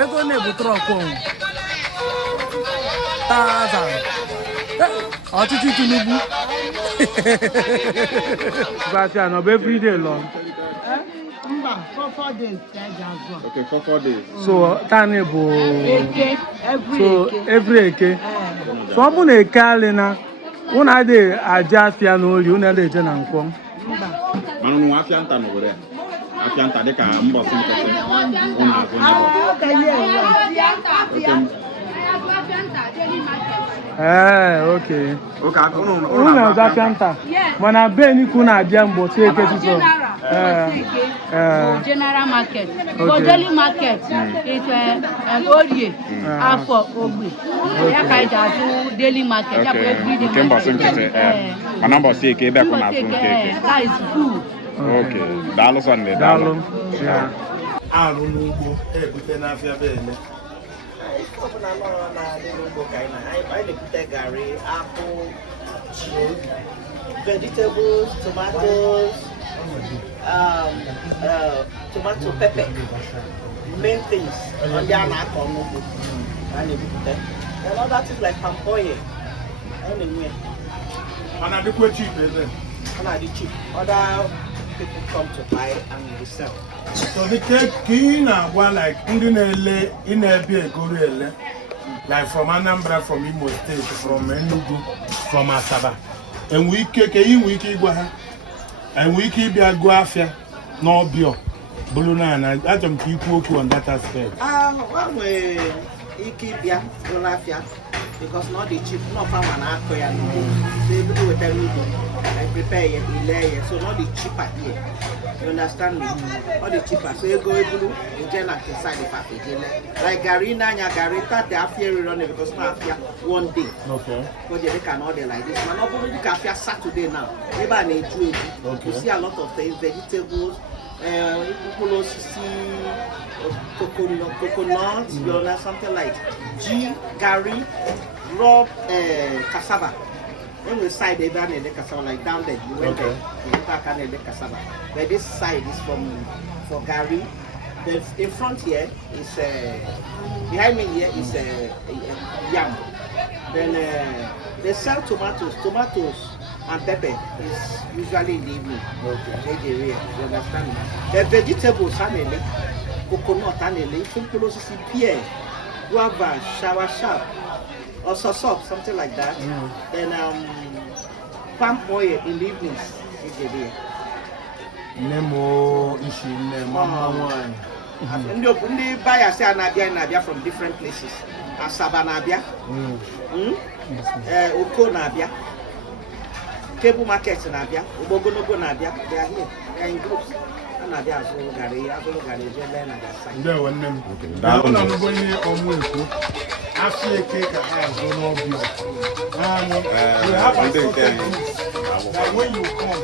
Ego ne butroko. Taza. Ọtụtụ Tinubu. Afia no be every day long. 4 days. Okay, for 4 days. So tani bụ every eke. So ọ bụ na eke alị na unu adị aja afia n'oli unu adị eje na nkwọ. Mana nwa afia nta n'obodo ya. Afia nta dịka mbọsị nkịtị. Unu azụ okay. Unu na-azụ afia nta. Mana be ni ku na-abịa mbọsị eke tụtụ. General market. For daily market, it's Obior, Afia, Ogbe. Daily market. That is food. Okay. Dalo Sunday. Dalo. Yeah. Vegetables, tomatoes, tomato, pepper, main things. And other things like palm oil. Anyway. And are they quite cheap, is it? And are they cheap? Other people come to buy and resell. So the cake kina well like Indonele in a big gorilla. Like from Anambra, from Igbo State, from Enugu, from Asaba. And we cake in wiki Igbo. And we keep your Afia, no Obior, Buluna, and I don't keep working on that aspect. One way, you keep your Afia because not the cheap, not from an acquire. They do what I do. I prepare it, delay it, so not the cheaper here. You understand me? Not the cheaper. So you go blue, you get like inside the package. Like Garina, Garita, the Afia run it because not Afia 1 day. Okay. Because they can order like this. Man, not only the Afia Saturday now. Maybe I need to. You see a lot of things, vegetables, coconut, you know, something like gari, raw cassava. When we side they done the cassava like down there, you went there, you pack on the cassava. But this side is for gari. Then in front here is behind me here is yam. Then they sell tomatoes and pepper is usually in the evening. Okay. You understand? The vegetables and coconut and pear, guava, shower sharp, or sop, something like that. Then palm oil in the evenings. Nemo ishi Mama. The buyers say Nabia from different places. Asaba Nabia, Oko Nabia, Cable Market Nabia, Ubogonogo Nabia. They are here. They are in groups. Nabia Azulogari, Jelen, and that side. There one name. That one I'm going here on Wilco. Afia cake has no Obior. We have a that when you come.